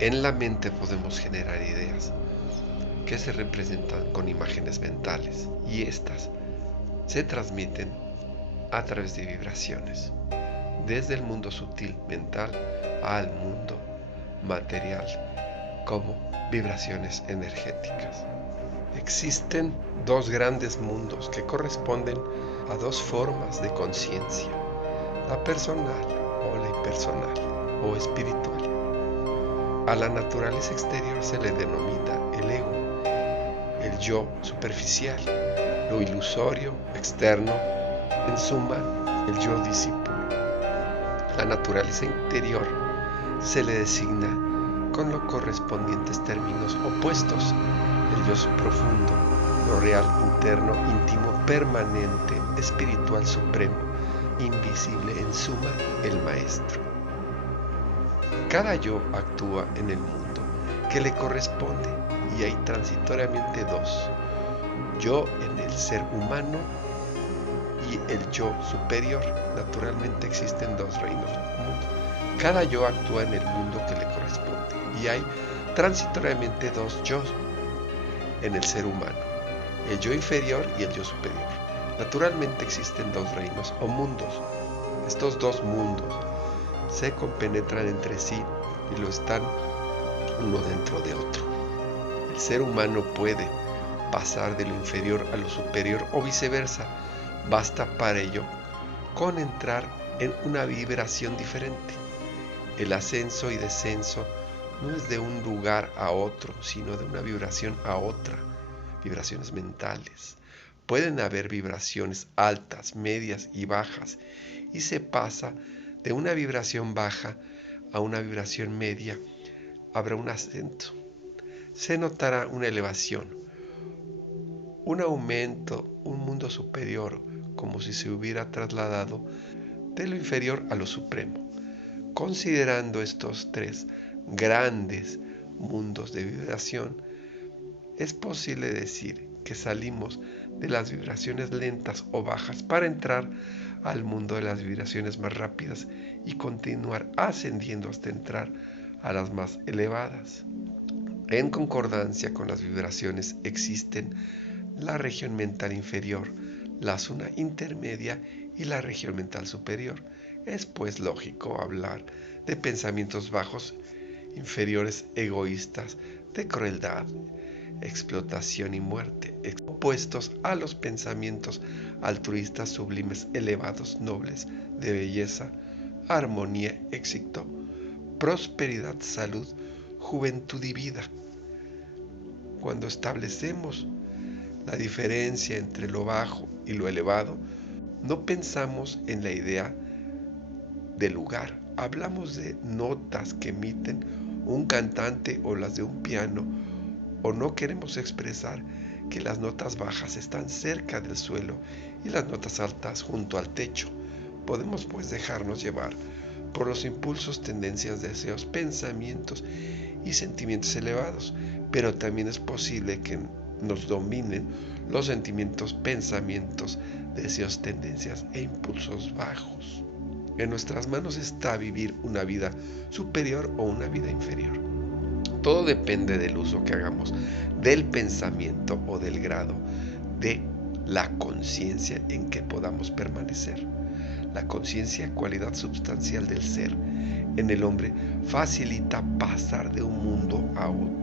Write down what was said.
En la mente podemos generar ideas que se representan con imágenes mentales y estas se transmiten a través de vibraciones, desde el mundo sutil mental al mundo material como vibraciones energéticas. Existen dos grandes mundos que corresponden a dos formas de conciencia, la personal o la impersonal o espiritual. A la naturaleza exterior se le denomina el ego, el yo superficial, lo ilusorio, externo, en suma, el yo discípulo. La naturaleza interior se le designa con los correspondientes términos opuestos, el yo profundo, lo real, interno, íntimo, permanente, espiritual supremo, invisible, en suma, el maestro. Cada yo actúa en el mundo que le corresponde y hay transitoriamente dos, yo en el ser humano y el yo superior. Naturalmente existen dos reinos del mundo. Cada yo actúa en el mundo que le corresponde y hay transitoriamente dos yo en el ser humano, el yo inferior y el yo superior. Naturalmente existen dos reinos o mundos. Estos dos mundos se compenetran entre sí y lo están uno dentro de otro. El ser humano puede pasar de lo inferior a lo superior o viceversa. Basta para ello con entrar en una vibración diferente. El ascenso y descenso no es de un lugar a otro, sino de una vibración a otra. Vibraciones mentales. Pueden haber vibraciones altas, medias y bajas, y se pasa de una vibración baja a una vibración media. Habrá un ascenso. Se notará una elevación, un aumento, un mundo superior, como si se hubiera trasladado de lo inferior a lo supremo. Considerando estos tres grandes mundos de vibración, es posible decir que salimos de las vibraciones lentas o bajas para entrar al mundo de las vibraciones más rápidas y continuar ascendiendo hasta entrar a las más elevadas. En concordancia con las vibraciones existen la región mental inferior, la zona intermedia y la región mental superior. Es pues lógico hablar de pensamientos bajos, inferiores, egoístas, de crueldad, explotación y muerte, opuestos a los pensamientos altruistas, sublimes, elevados, nobles, de belleza, armonía, éxito, prosperidad, salud, juventud y vida. Cuando establecemos la diferencia entre lo bajo y lo elevado, no pensamos en la idea de lugar. Hablamos de notas que emiten un cantante o las de un piano, o no queremos expresar que las notas bajas están cerca del suelo y las notas altas junto al techo. Podemos pues dejarnos llevar por los impulsos, tendencias, deseos, pensamientos y sentimientos elevados, pero también es posible que nos dominen los sentimientos, pensamientos, deseos, tendencias e impulsos bajos. En nuestras manos está vivir una vida superior o una vida inferior. Todo depende del uso que hagamos del pensamiento o del grado de la conciencia en que podamos permanecer. La conciencia, cualidad sustancial del ser en el hombre, facilita pasar de un mundo a otro.